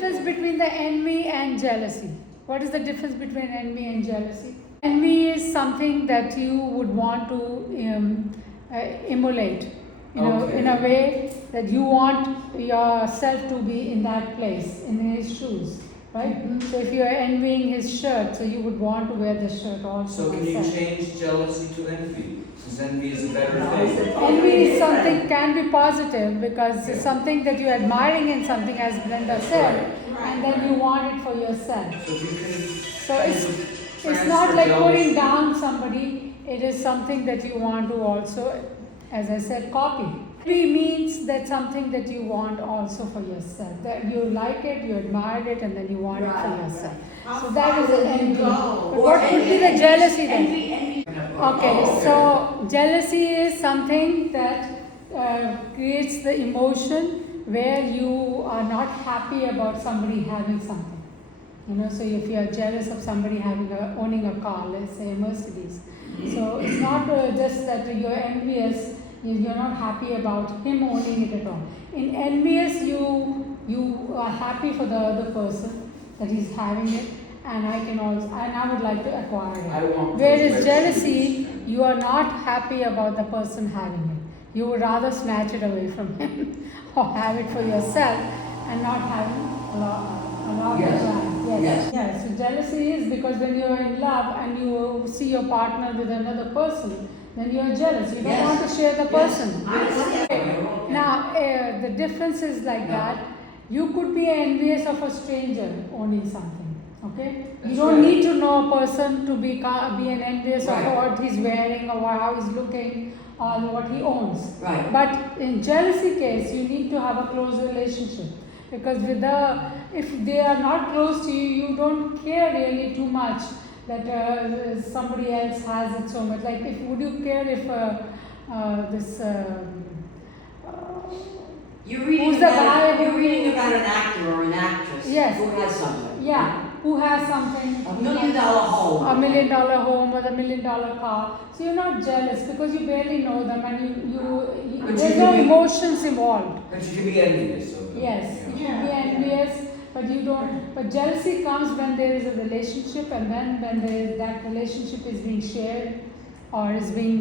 difference between the envy and jealousy? What is the difference between envy and jealousy? Envy is something that you would want to emulate, in a way that you want yourself to be in that place, in his shoes, right? So if you are envying his shirt, so you would want to wear the shirt also. So can you change jealousy to envy? Since envy is a better thing. Envy is something can be positive because it's something that you're admiring in something, as Brenda said, and then you want it for yourself. So it's not like putting down somebody, it is something that you want to also, as I said, copy. Envy means that something that you want also for yourself. That you like it, you admire it, and then you want it for yourself. So that is an envy. But what could be the jealousy then? Okay, so jealousy is something that creates the emotion where you are not happy about somebody having something. So if you are jealous of somebody owning a car, let's say a Mercedes. So it's not just that you're envious, you're not happy about him owning it at all. In envious, you are happy for the other person that he's having it, and I would like to acquire it. Whereas jealousy, you are not happy about the person having it. You would rather snatch it away from him or have it for yourself and not having a lot of time. Yes. So jealousy is because when you are in love and you see your partner with another person, then you are jealous. You don't want to share the person. Now, the difference is like that. You could be envious of a stranger owning something. Okay? You don't need to know a person to be an envious of what he's wearing or how he's looking or what he owns. Right. But in jealousy case, you need to have a close relationship. Because if they are not close to you, you don't care really too much that somebody else has it so much. Like, would you care if you're reading about an actor or an actress who has something. Yeah, who has something. $1 million home. $1 million home or the $1 million car. So you're not jealous because you barely know them and there's no emotions involved. But you can be envious. Yes, you can be envious, but you don't. But jealousy comes when there is a relationship, and then when that relationship is being shared, or is being,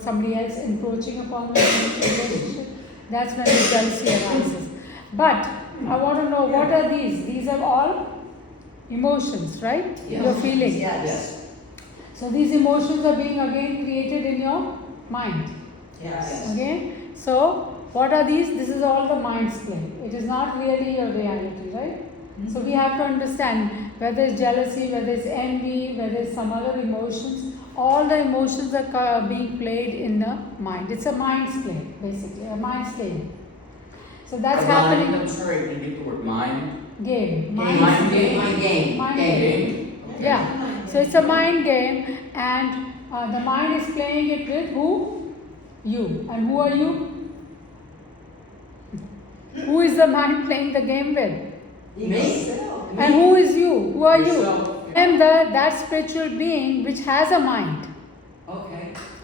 somebody else encroaching upon the relationship. That's when the jealousy arises. But I want to know, what are these? These are all emotions, right? Yes. Your feelings. Yes. So these emotions are being again created in your mind. Yes. Okay. So what are these? This is all the mind's play. It is not really your reality, right? Mm-hmm. So we have to understand whether it's jealousy, whether it's envy, whether it's some other emotions. All the emotions are being played in the mind. It's a mind's play, basically, a mind's play. So that's happening. I'm sorry, can you get the word mind? Game. Mind game. Yeah. So it's a mind game, and the mind is playing it with who? You. And who are you? Who is the mind playing the game with? Me. And who is you? Who are Yourself. you? I am that spiritual being which has a mind.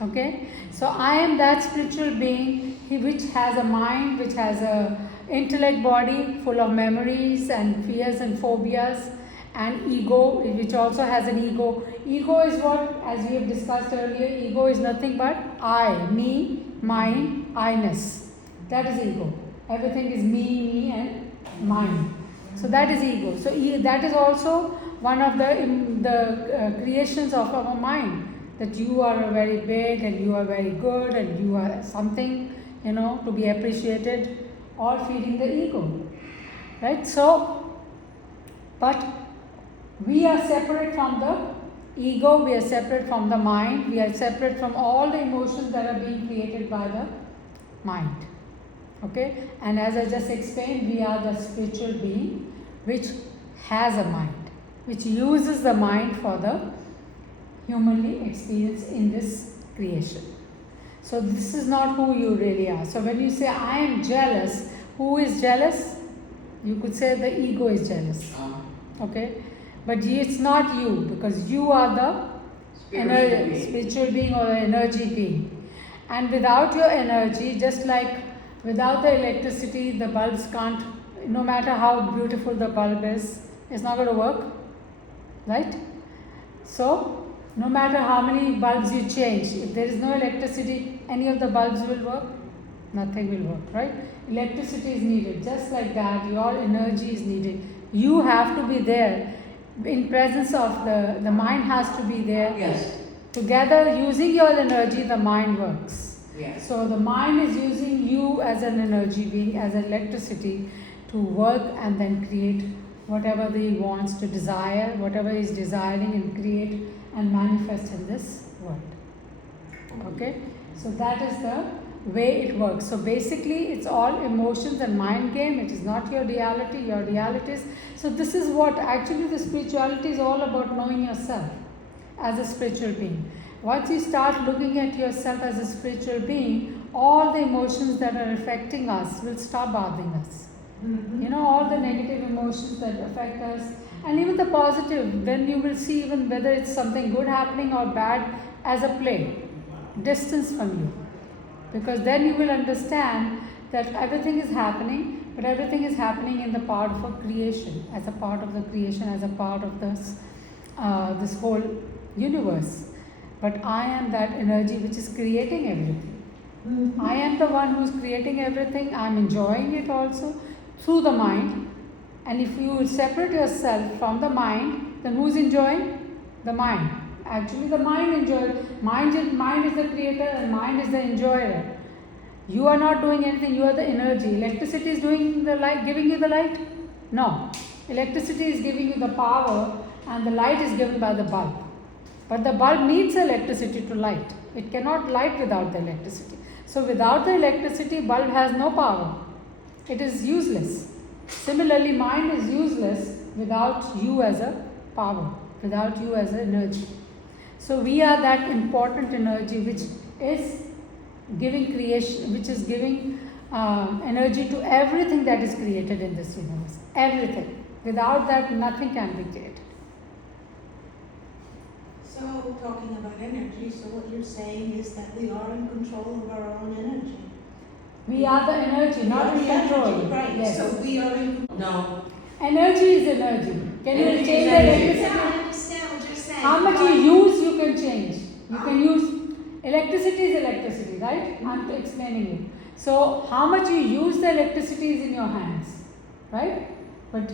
Okay? So I am that spiritual being which has a mind, which has a intellect body full of memories and fears and phobias, and ego, which also has an ego. Ego is what, as we have discussed earlier, ego is nothing but I, me, mine, I-ness. That is ego. Everything is me, and mine. So that is ego. So that is also one of the creations of our mind, that you are very big and you are very good and you are something, to be appreciated, all feeding the ego. Right? So, but we are separate from the ego, we are separate from the mind, we are separate from all the emotions that are being created by the mind. Okay? And as I just explained, we are the spiritual being which has a mind, which uses the mind for the humanly experience in this creation. So this is not who you really are. So when you say I am jealous, who is jealous? You could say the ego is jealous. Okay? But it's not you, because you are the spiritual being or the energy being. And without your energy, just like without the electricity, the bulbs can't no matter how beautiful the bulb is, it's not going to work, right? So, no matter how many bulbs you change, if there is no electricity, any of the bulbs will work? Nothing will work, right? Electricity is needed. Just like that, your energy is needed. You have to be there. In presence of the mind has to be there. Yes. Together, using your energy, the mind works. Yes. So the mind is using you as an energy being, as electricity, to work and then create whatever he wants to desire, whatever he is desiring, and create and manifest in this world. Okay? So that is the way it works. So basically, it's all emotions and mind game. It is not your reality, your realities. So this is what actually the spirituality is all about, knowing yourself as a spiritual being. Once you start looking at yourself as a spiritual being, all the emotions that are affecting us will stop bothering us. Mm-hmm. You know, all the negative emotions that affect us, and even the positive, then you will see even whether it's something good happening or bad as a play, distance from you. Because then you will understand that everything is happening, but everything is happening in the part of a creation, as a part of the creation, as a part of this whole universe. But I am that energy which is creating everything. Mm-hmm. I am the one who is creating everything. I am enjoying it also through the mind. And if you separate yourself from the mind, then who is enjoying? The mind. Actually, the mind enjoys. Mind is the creator and mind is the enjoyer. You are not doing anything. You are the energy. Electricity is doing the light, giving you the light? No. Electricity is giving you the power, and the light is given by the bulb. But the bulb needs electricity to light. It cannot light without the electricity. So without the electricity, bulb has no power. It is useless. Similarly, mind is useless without you as a power, without you as an energy. So we are that important energy which is giving creation, which is giving energy to everything that is created in this universe. Everything. Without that, nothing can be created. So, talking about energy, so what you're saying is that we are in control of our own energy. We are the energy, not in control. Energy, right? Yes. So we are in. No. Energy is energy. Can you Energy is change the energy. electricity? I understand what you're saying. How much you use, you can change. You can use electricity is electricity, right? I'm explaining it. So how much you use the electricity is in your hands, right? But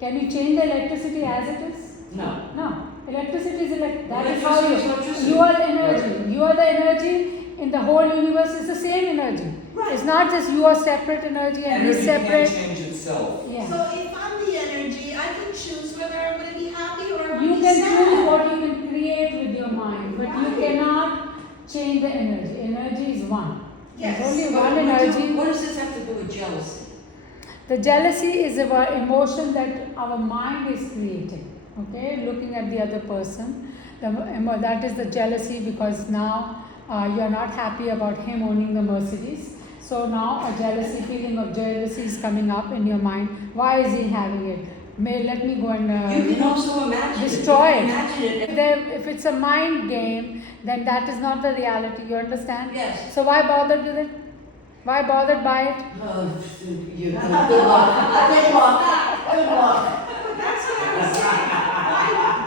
can you change the electricity as it is? No. No. Electricity is that is how Electricity is electricity. you are energy. You are the energy in the whole universe. It's the same energy. Right. It's not just you are separate energy and Energy we can't separate. change itself. Yeah. So if I'm the energy, I can choose whether I'm going to be happy or I'm going You to be can sad. choose what you can create with your mind, but you cannot change the energy. Energy is one. Yes. There's only What- one energy. What does this have to do with jealousy? The jealousy is our emotion that our mind is creating. Okay, looking at the other person. That is the jealousy, because now you are not happy about him owning the Mercedes. So now a jealousy, feeling of jealousy is coming up in your mind. Why is he having it? Let me go and You can also imagine destroy it. it. Imagine it. If it's a mind game, then that is not the reality. You understand? Yes. So why bothered with it? Why bothered by it? Oh, good luck. Good luck. Good luck. That's what I was saying.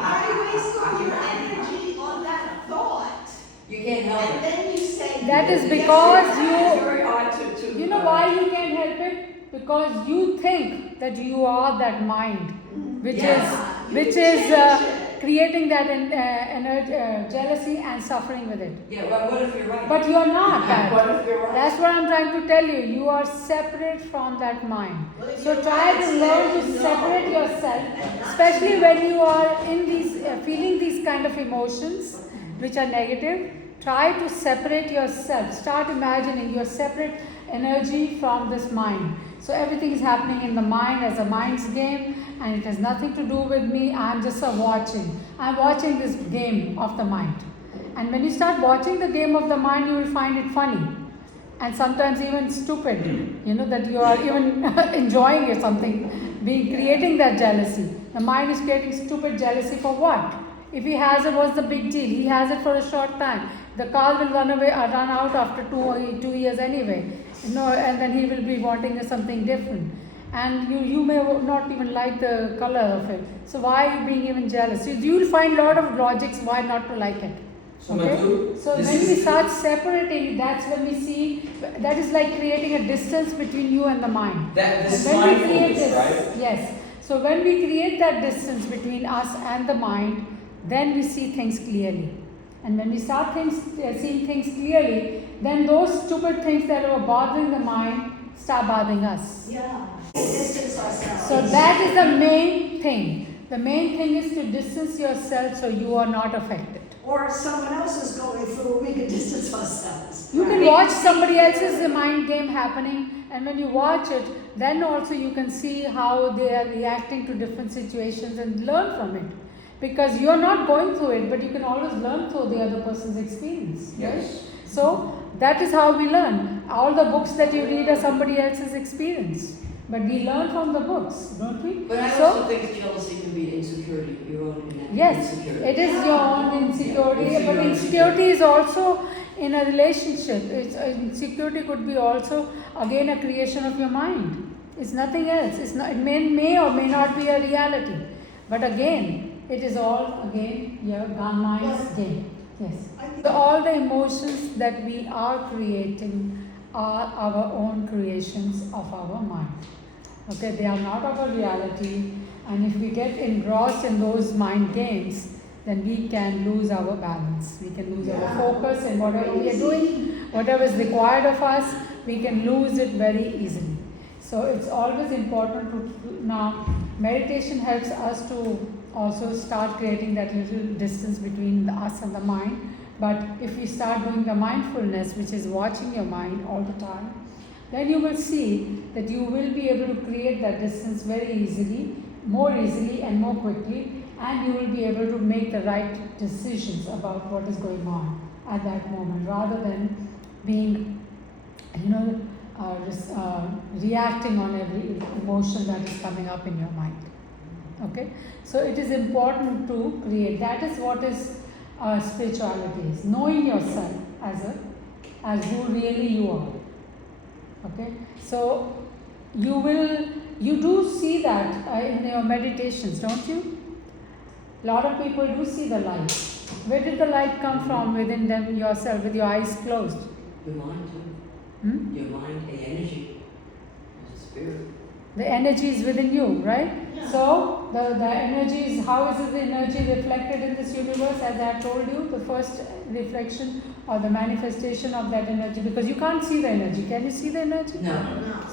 Why waste all your energy on that thought? You can't help And it. then you say That is yes, because It's you. very hard to. You know why you can't help it? Because you think that you are that mind, which Yeah. You is change it. creating that energy, jealousy and suffering with it. Yeah, well, what if you're right? But you are not that. What if you're right? That's what I'm trying to tell you. You are separate from that mind. Well, if So you're try right, to say learn to no. separate yourself, And not especially to. when you are in these feeling these kind of emotions which are negative. Try to separate yourself. Start imagining your separate energy from this mind. So everything is happening in the mind as a mind's game, and it has nothing to do with me. I'm just watching. I'm watching this game of the mind. And when you start watching the game of the mind, you will find it funny. And sometimes even stupid. You know, that you are even enjoying it, something, creating that jealousy. The mind is creating stupid jealousy for what? If he has it, what's the big deal? He has it for a short time. The car will run out after 2 years anyway. You know, and then he will be wanting something different. and you may not even like the color of it. So why are you being even jealous? You'll find a lot of logics why not to like it. So Okay? Madhu, So when we start separating, that's when we see, that is like creating a distance between you and the mind. This is When we create mindfulness, this, right? yes. So when we create that distance between us and the mind, then we see things clearly. And when we start seeing things clearly, then those stupid things that are bothering the mind start bothering us. Yeah. Distance ourselves. So that is the main thing. The main thing is to distance yourself so you are not affected. Or if someone else is going through, we can distance ourselves. You can watch somebody else's mind game happening, and when you watch it, then also you can see how they are reacting to different situations and learn from it. Because you are not going through it, but you can always learn through the other person's experience. Yes. Right? So that is how we learn. All the books that you read are somebody else's experience. But we learn from the books, don't we? But I So, also think jealousy can be insecurity, your own yes, insecurity. it is your own insecurity, but insecurity is also in a relationship. Insecurity could be also again a creation of your mind. It's nothing else. It's not. It may or may not be a reality. But again, it is all again your mind's game. Yes. So all the emotions that we are creating are our own creations of our mind. Okay, they are not our reality, and if we get engrossed in those mind games, then we can lose our balance. We can lose our focus in whatever we are doing, whatever is required of us, we can lose it very easily. So it's always important to, now meditation helps us to also start creating that little distance between us and the mind. But if you start doing the mindfulness, which is watching your mind all the time, then you will see that you will be able to create that distance very easily, more easily and more quickly, and you will be able to make the right decisions about what is going on at that moment, rather than being, reacting on every emotion that is coming up in your mind. Okay, so it is important to create. That is what is spirituality is, knowing yourself as who really you are. Okay, so you do see that in your meditations, don't you? A lot of people do see the light. Where did the light come from within them yourself, with your eyes closed? Your mind too. Your mind, the energy, the spirit. The energy is within you, right? Yeah. So the energy is, how is the energy reflected in this universe? As I have told you, the first reflection or the manifestation of that energy, because you can't see the energy. Can you see the energy? No.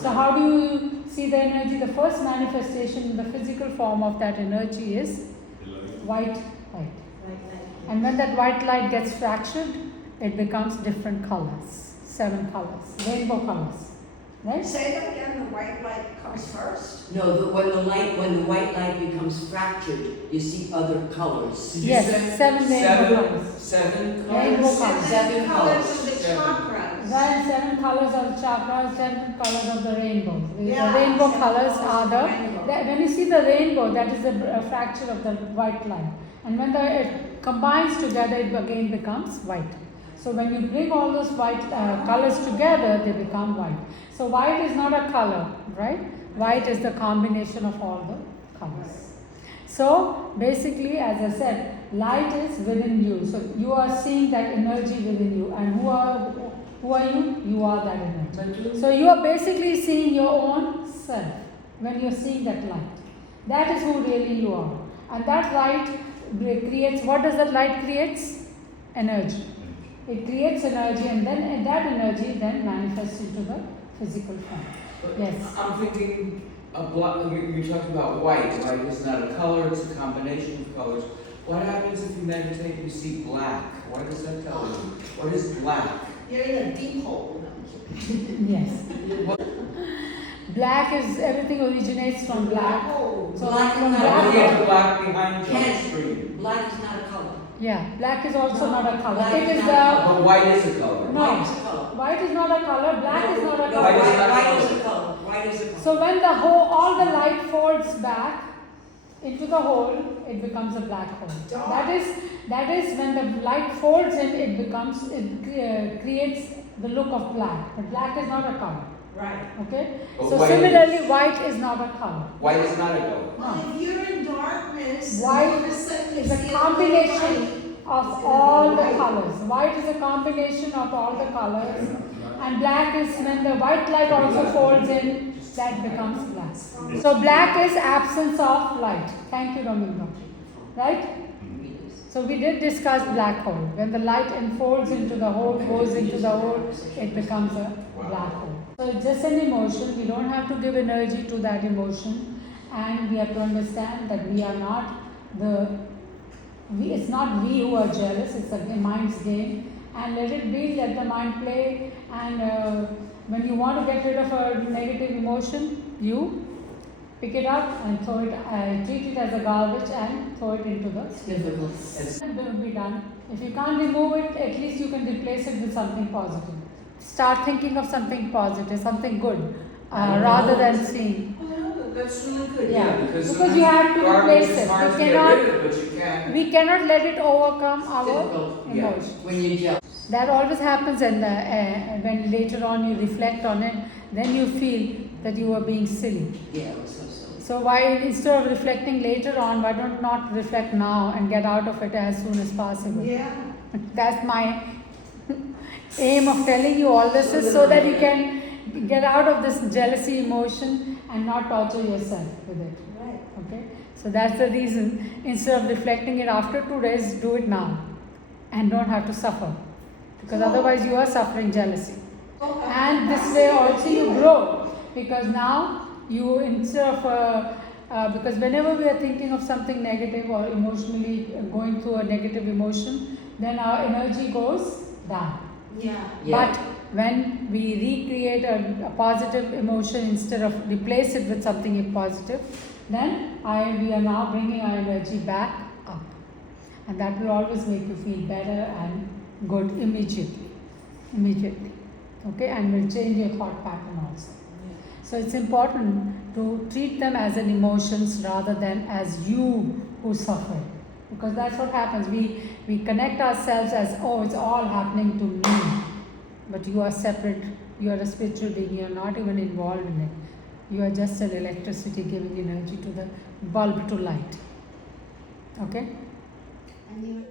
So how do you see the energy? The first manifestation in the physical form of that energy is white light. And when that white light gets fractured, it becomes different colors, 7 colors, rainbow colors. Right? Say that again, the white light comes first? No, when the white light becomes fractured, you see other colors. Did you Yes, say 7 rainbow colors. 7 Rainbow colors? colors. Seven colors colors. of the chakras. Right, 7 colors of the chakras, 7 colors of the rainbow. Yeah, The rainbow 7 colors colors are of the rainbow. when you see the rainbow, that is the fracture of the white light. And when it combines together, it again becomes white. So when you bring all those white colors together, they become white. So white is not a color, right? White is the combination of all the colors. So basically, as I said, light is within you. So you are seeing that energy within you. And who are you? You are that energy. So you are basically seeing your own self when you are seeing that light. That is who really you are. And that light creates, what does that light creates? Energy. It creates energy, and then that energy then manifests into the physical form. Yes. I'm thinking of black. You're talking about white. White is not a color, it's a combination of colors. What happens if you meditate and you see black? What does that tell you? What is black? You're in a deep hole. Yes. Black is, everything originates from black. hole. So Black from is not What do you black, have black behind you on the Yes. screen? Black is not a color. yeah, black is also not a color. Black It is is not the, But white is a color. No. White is a color. white is not a color, black is not a No, color. White is not a white color. is a color. White is a color. So when all the light folds back into the hole, it becomes a black hole. That is when the light folds in, it creates the look of black. But black is not a color. Right. Okay? But So white similarly, white is not a color. White is not a color. Well, if you're in darkness, and White all of a sudden you is a see combination of It's gonna all be the white. colors. White is a combination of all the colors. And black is when the white light also folds in, that becomes black. So black is absence of light. Thank you, Domingo. Right? So we did discuss black hole. When the light unfolds into the hole, goes into the hole, it becomes a black hole. So it's just an emotion. We don't have to give energy to that emotion. And we have to understand that we are not it's not we who are jealous, it's the mind's game. And let it be, let the mind play. And when you want to get rid of a negative emotion, you pick it up and throw it, treat it as a garbage and throw it into the Difficult. It will be done. If you can't remove it, at least you can replace it with something positive. Start thinking of something positive, something good, rather than seeing. Oh, that's really good. Yeah, because because you have to garbage replace is it. hard We to get cannot- rid of, but you can. We cannot let it overcome our Difficult, yeah. emotion. When you jealous. That always happens when later on you reflect on it, then you feel that you are being silly. Yeah, it was so silly. So why instead of reflecting later on, why don't not reflect now and get out of it as soon as possible? Yeah. That's my aim of telling you all this is so that you can get out of this jealousy emotion and not torture yourself with it. Right. Okay? So that's the reason. Instead of reflecting it after 2 days, do it now and don't have to suffer. Because otherwise you are suffering jealousy. And this way also you grow. Because now you instead of because whenever we are thinking of something negative or emotionally going through a negative emotion, then our energy goes down. Yeah. Yeah. But when we recreate a positive emotion instead of replace it with something positive, then we are now bringing our energy back up. And that will always make you feel better and good immediately. Okay, and will change your thought pattern also. So it's important to treat them as an emotions rather than as you who suffer. Because that's what happens. We connect ourselves as, oh, it's all happening to me. But you are separate. You are a spiritual being. You are not even involved in it. You are just an electricity giving energy to the bulb to light. Okay? And you